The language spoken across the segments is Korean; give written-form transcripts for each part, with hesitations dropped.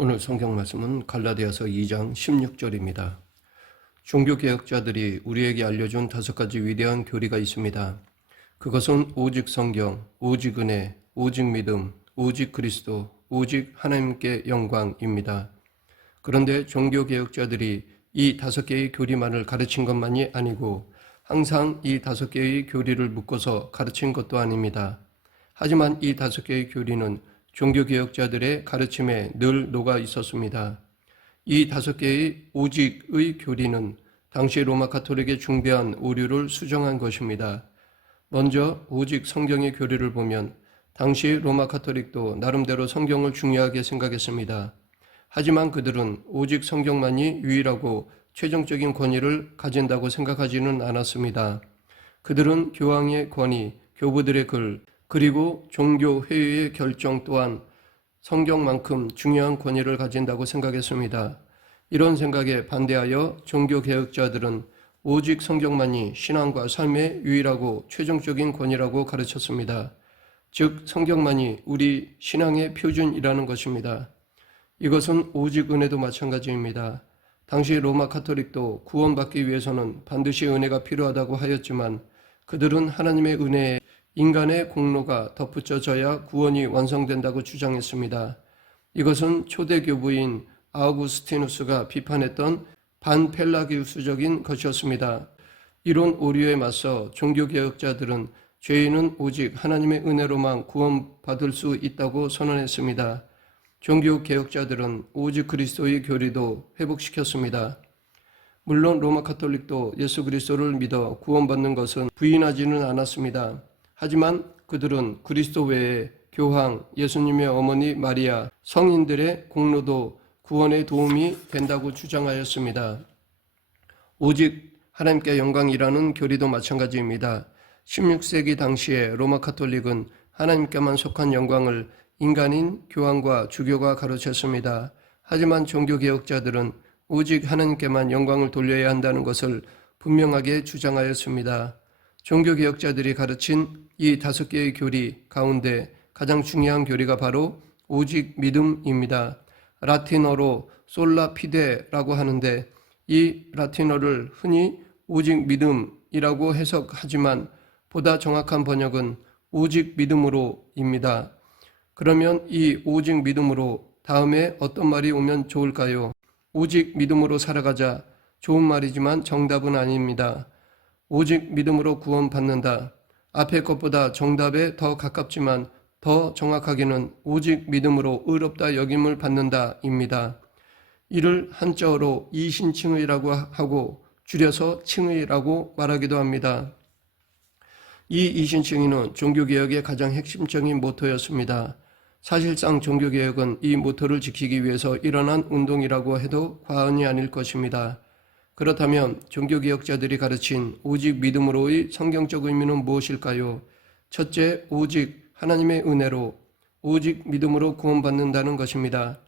오늘 성경 말씀은 갈라디아서 2장 16절입니다. 종교개혁자들이 우리에게 알려준 5가지 위대한 교리가 있습니다. 그것은 오직 성경, 오직 은혜, 오직 믿음, 오직 그리스도, 오직 하나님께 영광입니다. 그런데 종교개혁자들이 이 5개의 교리만을 가르친 것만이 아니고 항상 이 5개의 교리를 묶어서 가르친 것도 아닙니다. 하지만 이 5개의 교리는 종교개혁자들의 가르침에 늘 녹아 있었습니다. 이 5개의 오직의 교리는 당시 로마 가톨릭의 중대한 오류를 수정한 것입니다. 먼저 오직 성경의 교리를 보면 당시 로마 가톨릭도 나름대로 성경을 중요하게 생각했습니다. 하지만 그들은 오직 성경만이 유일하고 최종적인 권위를 가진다고 생각하지는 않았습니다. 그들은 교황의 권위, 교부들의 글, 그리고 종교회의의 결정 또한 성경만큼 중요한 권위를 가진다고 생각했습니다. 이런 생각에 반대하여 종교개혁자들은 오직 성경만이 신앙과 삶의 유일하고 최종적인 권위라고 가르쳤습니다. 즉 성경만이 우리 신앙의 표준이라는 것입니다. 이것은 오직 은혜도 마찬가지입니다. 당시 로마 가톨릭도 구원받기 위해서는 반드시 은혜가 필요하다고 하였지만 그들은 하나님의 은혜에 인간의 공로가 덧붙여져야 구원이 완성된다고 주장했습니다. 이것은 초대 교부인 아우구스티누스가 비판했던 반펠라기우스적인 것이었습니다. 이런 오류에 맞서 종교개혁자들은 죄인은 오직 하나님의 은혜로만 구원받을 수 있다고 선언했습니다. 종교개혁자들은 오직 그리스도의 교리도 회복시켰습니다. 물론 로마 가톨릭도 예수 그리스도를 믿어 구원받는 것은 부인하지는 않았습니다. 하지만 그들은 그리스도 외에 교황, 예수님의 어머니 마리아, 성인들의 공로도 구원에 도움이 된다고 주장하였습니다. 오직 하나님께 영광이라는 교리도 마찬가지입니다. 16세기 당시에 로마 가톨릭은 하나님께만 속한 영광을 인간인 교황과 주교가 가르쳤습니다. 하지만 종교개혁자들은 오직 하나님께만 영광을 돌려야 한다는 것을 분명하게 주장하였습니다. 종교개혁자들이 가르친 이 5개의 교리 가운데 가장 중요한 교리가 바로 오직 믿음입니다. 라틴어로 솔라 피데라고 하는데 이 라틴어를 흔히 오직 믿음이라고 해석하지만 보다 정확한 번역은 오직 믿음으로입니다. 그러면 이 오직 믿음으로 다음에 어떤 말이 오면 좋을까요? 오직 믿음으로 살아가자. 좋은 말이지만 정답은 아닙니다. 오직 믿음으로 구원받는다. 앞의 것보다 정답에 더 가깝지만 더 정확하게는 오직 믿음으로 의롭다 여김을 받는다입니다. 이를 한자어로 이신칭의라고 하고 줄여서 칭의라고 말하기도 합니다. 이 이신칭의는 종교개혁의 가장 핵심적인 모토였습니다. 사실상 종교개혁은 이 모토를 지키기 위해서 일어난 운동이라고 해도 과언이 아닐 것입니다. 그렇다면 종교개혁자들이 가르친 오직 믿음으로의 성경적 의미는 무엇일까요? 첫째, 오직 하나님의 은혜로, 오직 믿음으로 구원받는다는 것입니다.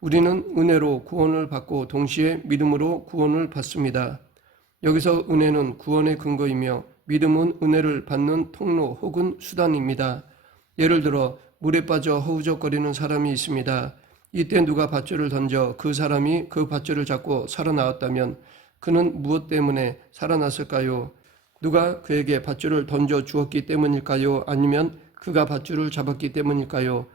우리는 은혜로 구원을 받고 동시에 믿음으로 구원을 받습니다. 여기서 은혜는 구원의 근거이며 믿음은 은혜를 받는 통로 혹은 수단입니다. 예를 들어 물에 빠져 허우적거리는 사람이 있습니다. 이때 누가 밧줄을 던져 그 사람이 그 밧줄을 잡고 살아나왔다면 그는 무엇 때문에 살아났을까요? 누가 그에게 밧줄을 던져 주었기 때문일까요? 아니면 그가 밧줄을 잡았기 때문일까요?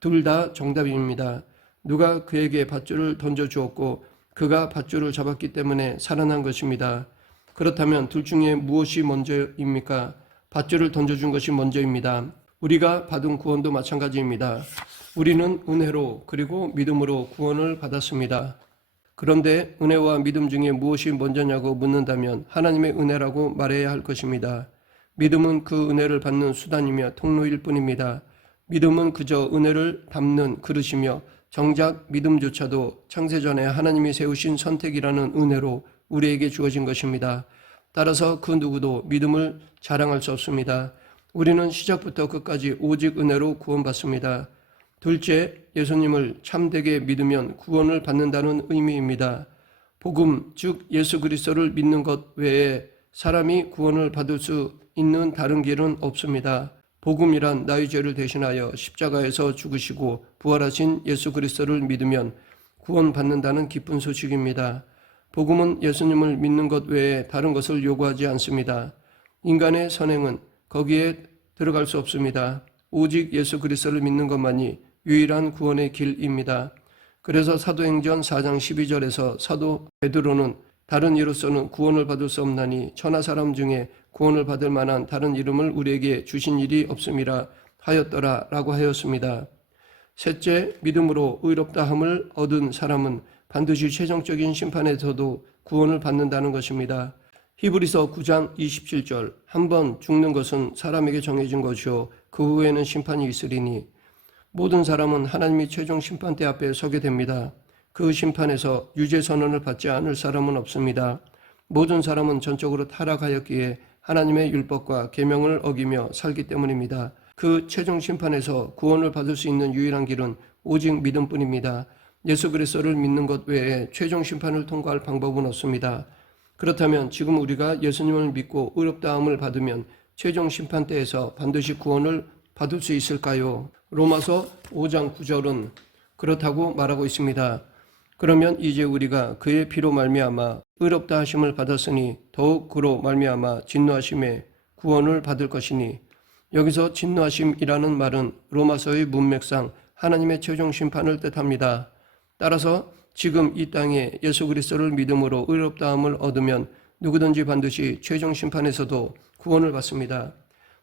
둘 다 정답입니다. 누가 그에게 밧줄을 던져 주었고 그가 밧줄을 잡았기 때문에 살아난 것입니다. 그렇다면 둘 중에 무엇이 먼저입니까? 밧줄을 던져준 것이 먼저입니다. 우리가 받은 구원도 마찬가지입니다. 우리는 은혜로 그리고 믿음으로 구원을 받았습니다. 그런데 은혜와 믿음 중에 무엇이 먼저냐고 묻는다면 하나님의 은혜라고 말해야 할 것입니다. 믿음은 그 은혜를 받는 수단이며 통로일 뿐입니다. 믿음은 그저 은혜를 담는 그릇이며 정작 믿음조차도 창세전에 하나님이 세우신 선택이라는 은혜로 우리에게 주어진 것입니다. 따라서 그 누구도 믿음을 자랑할 수 없습니다. 우리는 시작부터 끝까지 오직 은혜로 구원받습니다. 둘째, 예수님을 참되게 믿으면 구원을 받는다는 의미입니다. 복음, 즉 예수 그리스도를 믿는 것 외에 사람이 구원을 받을 수 있는 다른 길은 없습니다. 복음이란 나의 죄를 대신하여 십자가에서 죽으시고 부활하신 예수 그리스도를 믿으면 구원받는다는 기쁜 소식입니다. 복음은 예수님을 믿는 것 외에 다른 것을 요구하지 않습니다. 인간의 선행은 거기에 들어갈 수 없습니다. 오직 예수 그리스도를 믿는 것만이 유일한 구원의 길입니다. 그래서 사도행전 4장 12절에서 사도 베드로는 다른 이로서는 구원을 받을 수 없나니 천하 사람 중에 구원을 받을 만한 다른 이름을 우리에게 주신 일이 없음이라 하였더라 라고 하였습니다. 셋째, 믿음으로 의롭다함을 얻은 사람은 반드시 최종적인 심판에서도 구원을 받는다는 것입니다. 히브리서 9장 27절, 한 번 죽는 것은 사람에게 정해진 것이요 그 후에는 심판이 있으리니 모든 사람은 하나님이 최종 심판대 앞에 서게 됩니다. 그 심판에서 유죄 선언을 받지 않을 사람은 없습니다. 모든 사람은 전적으로 타락하였기에 하나님의 율법과 계명을 어기며 살기 때문입니다. 그 최종 심판에서 구원을 받을 수 있는 유일한 길은 오직 믿음뿐입니다. 예수 그리스도를 믿는 것 외에 최종 심판을 통과할 방법은 없습니다. 그렇다면 지금 우리가 예수님을 믿고 의롭다함을 받으면 최종 심판 때에서 반드시 구원을 받을 수 있을까요? 로마서 5장 9절은 그렇다고 말하고 있습니다. 그러면 이제 우리가 그의 피로 말미암아 의롭다 하심을 받았으니 더욱 그로 말미암아 진노하심에 구원을 받을 것이니, 여기서 진노하심이라는 말은 로마서의 문맥상 하나님의 최종 심판을 뜻합니다. 따라서 지금 이 땅에 예수 그리스도를 믿음으로 의롭다함을 얻으면 누구든지 반드시 최종 심판에서도 구원을 받습니다.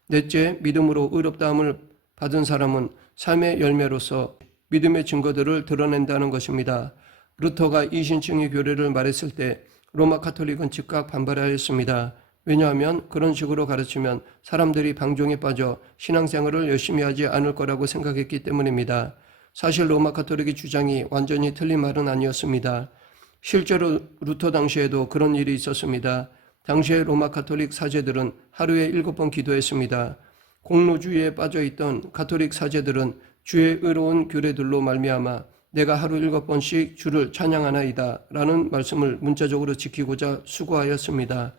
넷째, 믿음으로 의롭다함을 받은 사람은 삶의 열매로서 믿음의 증거들을 드러낸다는 것입니다. 루터가 이신층의 교례를 말했을 때 로마 카톨릭은 즉각 반발하였습니다. 왜냐하면 그런 식으로 가르치면 사람들이 방종에 빠져 신앙생활을 열심히 하지 않을 거라고 생각했기 때문입니다. 사실 로마 카톨릭의 주장이 완전히 틀린 말은 아니었습니다. 실제로 루터 당시에도 그런 일이 있었습니다. 당시의 로마 카톨릭 사제들은 하루에 7번 기도했습니다. 공로주의에 빠져있던 카톨릭 사제들은 주의 의로운 규례들로 말미암아 내가 하루 7번씩 주를 찬양하나이다 라는 말씀을 문자적으로 지키고자 수고하였습니다.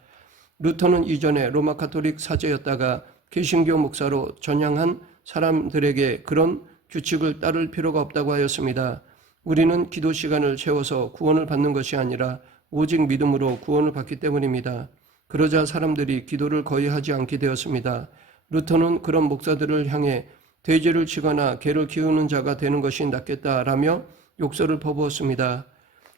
루터는 이전에 로마 카톨릭 사제였다가 개신교 목사로 전향한 사람들에게 그런 규칙을 따를 필요가 없다고 하였습니다. 우리는 기도 시간을 채워서 구원을 받는 것이 아니라 오직 믿음으로 구원을 받기 때문입니다. 그러자 사람들이 기도를 거의 하지 않게 되었습니다. 루터는 그런 목사들을 향해 돼지를 치거나 개를 키우는 자가 되는 것이 낫겠다라며 욕설을 퍼부었습니다.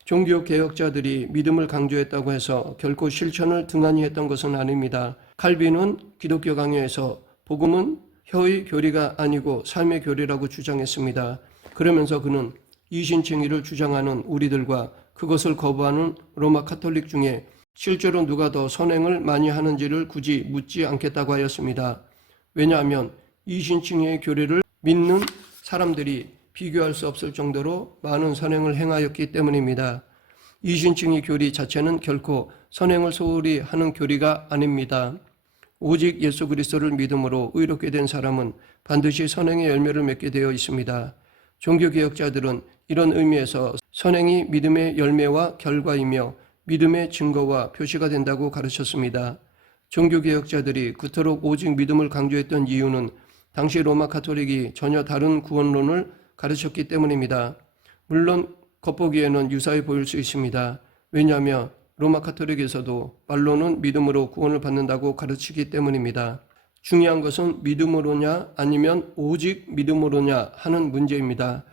종교 개혁자들이 믿음을 강조했다고 해서 결코 실천을 등한히 했던 것은 아닙니다. 칼빈은 기독교 강요에서 복음은 혀의 교리가 아니고 삶의 교리라고 주장했습니다. 그러면서 그는 이신칭의를 주장하는 우리들과 그것을 거부하는 로마 카톨릭 중에 실제로 누가 더 선행을 많이 하는지를 굳이 묻지 않겠다고 하였습니다. 왜냐하면 이신칭의의 교리를 믿는 사람들이 비교할 수 없을 정도로 많은 선행을 행하였기 때문입니다. 이신칭의 교리 자체는 결코 선행을 소홀히 하는 교리가 아닙니다. 오직 예수 그리스도를 믿음으로 의롭게 된 사람은 반드시 선행의 열매를 맺게 되어 있습니다. 종교개혁자들은 이런 의미에서 선행이 믿음의 열매와 결과이며 믿음의 증거와 표시가 된다고 가르쳤습니다. 종교개혁자들이 그토록 오직 믿음을 강조했던 이유는 당시 로마 카톨릭이 전혀 다른 구원론을 가르쳤기 때문입니다. 물론 겉보기에는 유사해 보일 수 있습니다. 왜냐하면 로마 카톨릭에서도 말로는 믿음으로 구원을 받는다고 가르치기 때문입니다. 중요한 것은 믿음으로냐 아니면 오직 믿음으로냐 하는 문제입니다.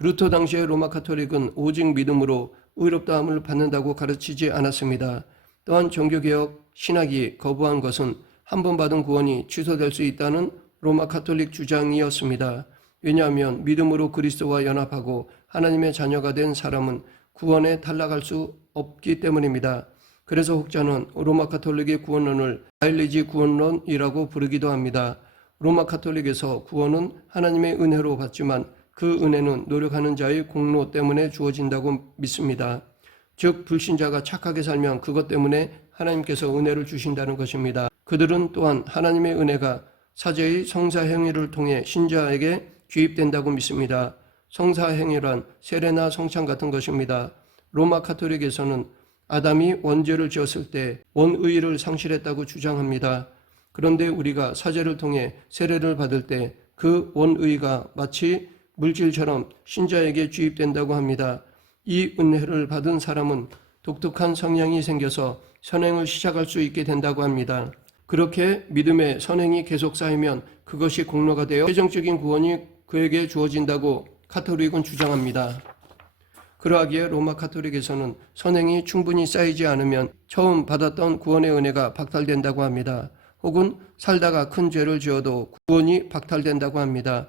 루터 당시의 로마 카톨릭은 오직 믿음으로 의롭다함을 받는다고 가르치지 않았습니다. 또한 종교개혁 신학이 거부한 것은 한 번 받은 구원이 취소될 수 있다는 로마 카톨릭 주장이었습니다. 왜냐하면 믿음으로 그리스도와 연합하고 하나님의 자녀가 된 사람은 구원에 탈락할 수 없기 때문입니다. 그래서 혹자는 로마 카톨릭의 구원론을 마일리지 구원론이라고 부르기도 합니다. 로마 카톨릭에서 구원은 하나님의 은혜로 받지만 그 은혜는 노력하는 자의 공로 때문에 주어진다고 믿습니다. 즉 불신자가 착하게 살면 그것 때문에 하나님께서 은혜를 주신다는 것입니다. 그들은 또한 하나님의 은혜가 사제의 성사행위를 통해 신자에게 주입된다고 믿습니다. 성사행위란 세례나 성찬 같은 것입니다. 로마 카톨릭에서는 아담이 원죄를 지었을 때 원의를 상실했다고 주장합니다. 그런데 우리가 사죄를 통해 세례를 받을 때 그 원의가 마치 물질처럼 신자에게 주입된다고 합니다. 이 은혜를 받은 사람은 독특한 성향이 생겨서 선행을 시작할 수 있게 된다고 합니다. 그렇게 믿음의 선행이 계속 쌓이면 그것이 공로가 되어 최종적인 구원이 그에게 주어진다고 카톨릭은 주장합니다. 그러하기에 로마 카톨릭에서는 선행이 충분히 쌓이지 않으면 처음 받았던 구원의 은혜가 박탈된다고 합니다. 혹은 살다가 큰 죄를 지어도 구원이 박탈된다고 합니다.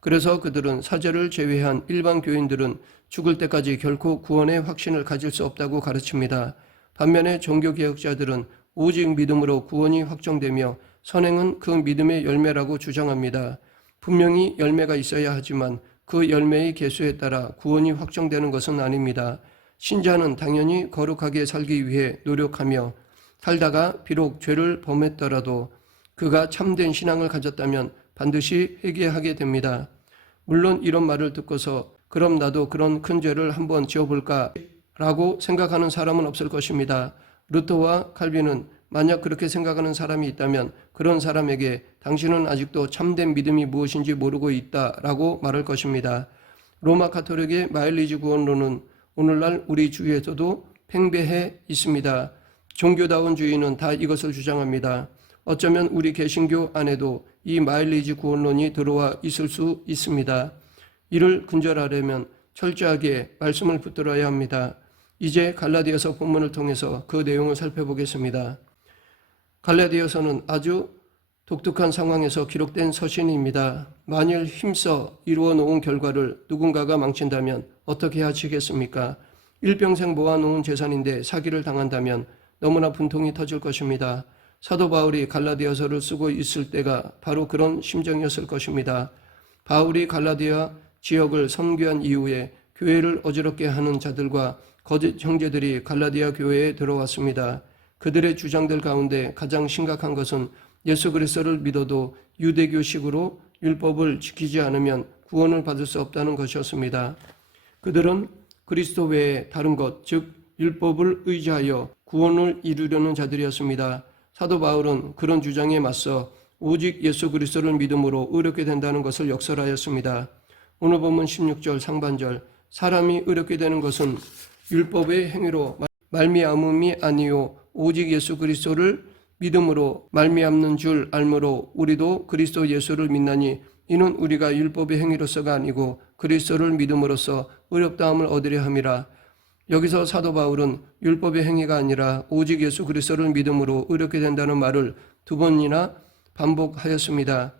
그래서 그들은 사제를 제외한 일반 교인들은 죽을 때까지 결코 구원의 확신을 가질 수 없다고 가르칩니다. 반면에 종교개혁자들은 오직 믿음으로 구원이 확정되며 선행은 그 믿음의 열매라고 주장합니다. 분명히 열매가 있어야 하지만 그 열매의 개수에 따라 구원이 확정되는 것은 아닙니다. 신자는 당연히 거룩하게 살기 위해 노력하며 살다가 비록 죄를 범했더라도 그가 참된 신앙을 가졌다면 반드시 회개하게 됩니다. 물론 이런 말을 듣고서 그럼 나도 그런 큰 죄를 한번 지어볼까 라고 생각하는 사람은 없을 것입니다. 루터와 칼빈은 만약 그렇게 생각하는 사람이 있다면 그런 사람에게 당신은 아직도 참된 믿음이 무엇인지 모르고 있다라고 말할 것입니다. 로마 가톨릭의 마일리지 구원론은 오늘날 우리 주위에서도 팽배해 있습니다. 종교다운 주의는 다 이것을 주장합니다. 어쩌면 우리 개신교 안에도 이 마일리지 구원론이 들어와 있을 수 있습니다. 이를 근절하려면 철저하게 말씀을 붙들어야 합니다. 이제 갈라디아서 본문을 통해서 그 내용을 살펴보겠습니다. 갈라디아서는 아주 독특한 상황에서 기록된 서신입니다. 만일 힘써 이루어 놓은 결과를 누군가가 망친다면 어떻게 하시겠습니까? 일평생 모아놓은 재산인데 사기를 당한다면 너무나 분통이 터질 것입니다. 사도 바울이 갈라디아서를 쓰고 있을 때가 바로 그런 심정이었을 것입니다. 바울이 갈라디아 지역을 선교한 이후에 교회를 어지럽게 하는 자들과 거짓 형제들이 갈라디아 교회에 들어왔습니다. 그들의 주장들 가운데 가장 심각한 것은 예수 그리스도를 믿어도 유대교식으로 율법을 지키지 않으면 구원을 받을 수 없다는 것이었습니다. 그들은 그리스도 외에 다른 것, 즉 율법을 의지하여 구원을 이루려는 자들이었습니다. 사도 바울은 그런 주장에 맞서 오직 예수 그리스도를 믿음으로 의롭게 된다는 것을 역설하였습니다. 오늘 본문 16절 상반절, 사람이 의롭게 되는 것은 율법의 행위로 말미암음이 아니요 오직 예수 그리스도를 믿음으로 말미암는 줄 알므로 우리도 그리스도 예수를 믿나니 이는 우리가 율법의 행위로서가 아니고 그리스도를 믿음으로써 의롭다함을 얻으려 함이라. 여기서 사도 바울은 율법의 행위가 아니라 오직 예수 그리스도를 믿음으로 의롭게 된다는 말을 두 번이나 반복하였습니다.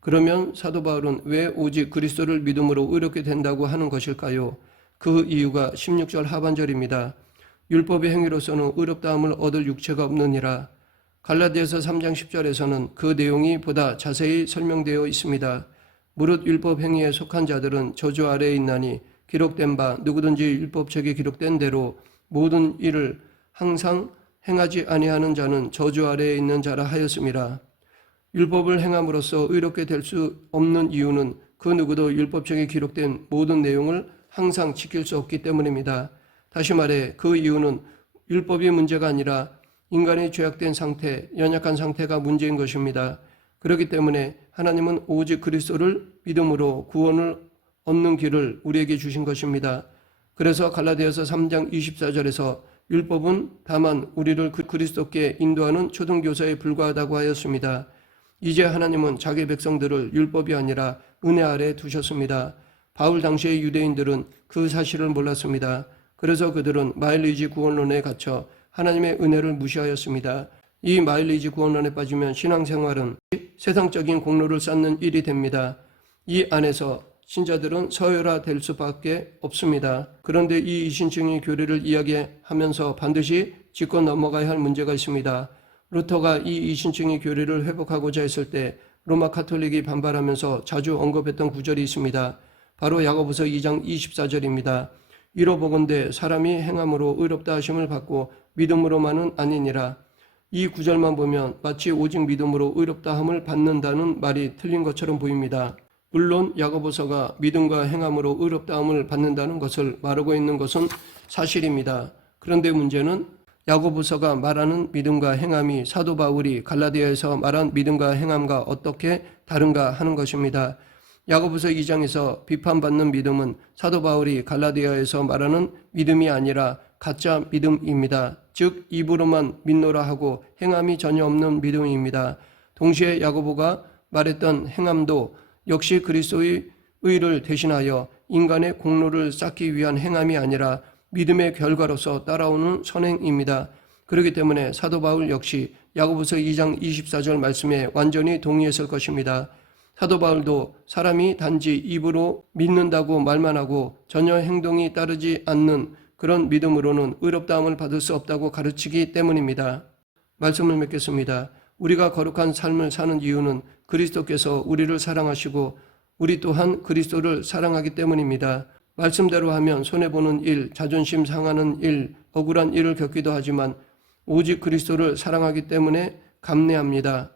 그러면 사도 바울은 왜 오직 그리스도를 믿음으로 의롭게 된다고 하는 것일까요? 그 이유가 16절 하반절입니다. 율법의 행위로서는 의롭다함을 얻을 육체가 없느니라. 갈라디아서 3장 10절에서는 그 내용이 보다 자세히 설명되어 있습니다. 무릇 율법 행위에 속한 자들은 저주 아래에 있나니 기록된 바 누구든지 율법책에 기록된 대로 모든 일을 항상 행하지 아니하는 자는 저주 아래에 있는 자라 하였음이라. 율법을 행함으로써 의롭게 될 수 없는 이유는 그 누구도 율법책에 기록된 모든 내용을 항상 지킬 수 없기 때문입니다. 다시 말해 그 이유는 율법이 문제가 아니라 인간의 죄악된 상태, 연약한 상태가 문제인 것입니다. 그렇기 때문에 하나님은 오직 그리스도를 믿음으로 구원을 얻는 길을 우리에게 주신 것입니다. 그래서 갈라디아서 3장 24절에서 율법은 다만 우리를 그리스도께 인도하는 초등교사에 불과하다고 하였습니다. 이제 하나님은 자기 백성들을 율법이 아니라 은혜 아래 두셨습니다. 바울 당시의 유대인들은 그 사실을 몰랐습니다. 그래서 그들은 마일리지 구원론에 갇혀 하나님의 은혜를 무시하였습니다. 이 마일리지 구원론에 빠지면 신앙생활은 세상적인 공로를 쌓는 일이 됩니다. 이 안에서 신자들은 서열화될 수밖에 없습니다. 그런데 이 이신층의 교리를 이야기하면서 반드시 짚고 넘어가야 할 문제가 있습니다. 루터가 이 이신층의 교리를 회복하고자 했을 때 로마 카톨릭이 반발하면서 자주 언급했던 구절이 있습니다. 바로 야고보서 2장 24절입니다. 이로 보건대 사람이 행함으로 의롭다 하심을 받고 믿음으로만은 아니니라. 이 구절만 보면 마치 오직 믿음으로 의롭다 함을 받는다는 말이 틀린 것처럼 보입니다. 물론 야고보서가 믿음과 행함으로 의롭다 함을 받는다는 것을 말하고 있는 것은 사실입니다. 그런데 문제는 야고보서가 말하는 믿음과 행함이 사도 바울이 갈라디아에서 말한 믿음과 행함과 어떻게 다른가 하는 것입니다. 야고보서 2장에서 비판받는 믿음은 사도 바울이 갈라디아에서 말하는 믿음이 아니라 가짜 믿음입니다. 즉 입으로만 믿노라 하고 행함이 전혀 없는 믿음입니다. 동시에 야고보가 말했던 행함도 역시 그리스도의 의를 대신하여 인간의 공로를 쌓기 위한 행함이 아니라 믿음의 결과로서 따라오는 선행입니다. 그렇기 때문에 사도 바울 역시 야고보서 2장 24절 말씀에 완전히 동의했을 것입니다. 사도 바울도 사람이 단지 입으로 믿는다고 말만 하고 전혀 행동이 따르지 않는 그런 믿음으로는 의롭다함을 받을 수 없다고 가르치기 때문입니다. 말씀을 맺겠습니다. 우리가 거룩한 삶을 사는 이유는 그리스도께서 우리를 사랑하시고 우리 또한 그리스도를 사랑하기 때문입니다. 말씀대로 하면 손해보는 일, 자존심 상하는 일, 억울한 일을 겪기도 하지만 오직 그리스도를 사랑하기 때문에 감내합니다.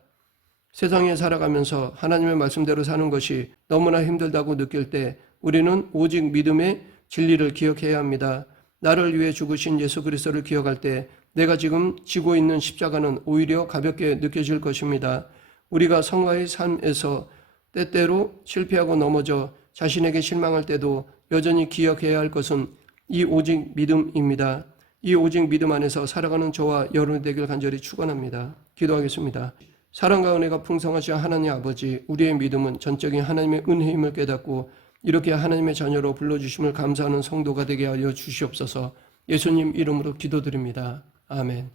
세상에 살아가면서 하나님의 말씀대로 사는 것이 너무나 힘들다고 느낄 때 우리는 오직 믿음의 진리를 기억해야 합니다. 나를 위해 죽으신 예수 그리스도를 기억할 때 내가 지금 지고 있는 십자가는 오히려 가볍게 느껴질 것입니다. 우리가 성화의 삶에서 때때로 실패하고 넘어져 자신에게 실망할 때도 여전히 기억해야 할 것은 이 오직 믿음입니다. 이 오직 믿음 안에서 살아가는 저와 여러분이 되길 간절히 축원합니다. 기도하겠습니다. 사랑과 은혜가 풍성하신 하나님 아버지, 우리의 믿음은 전적인 하나님의 은혜임을 깨닫고 이렇게 하나님의 자녀로 불러주심을 감사하는 성도가 되게 하여 주시옵소서. 예수님 이름으로 기도드립니다. 아멘.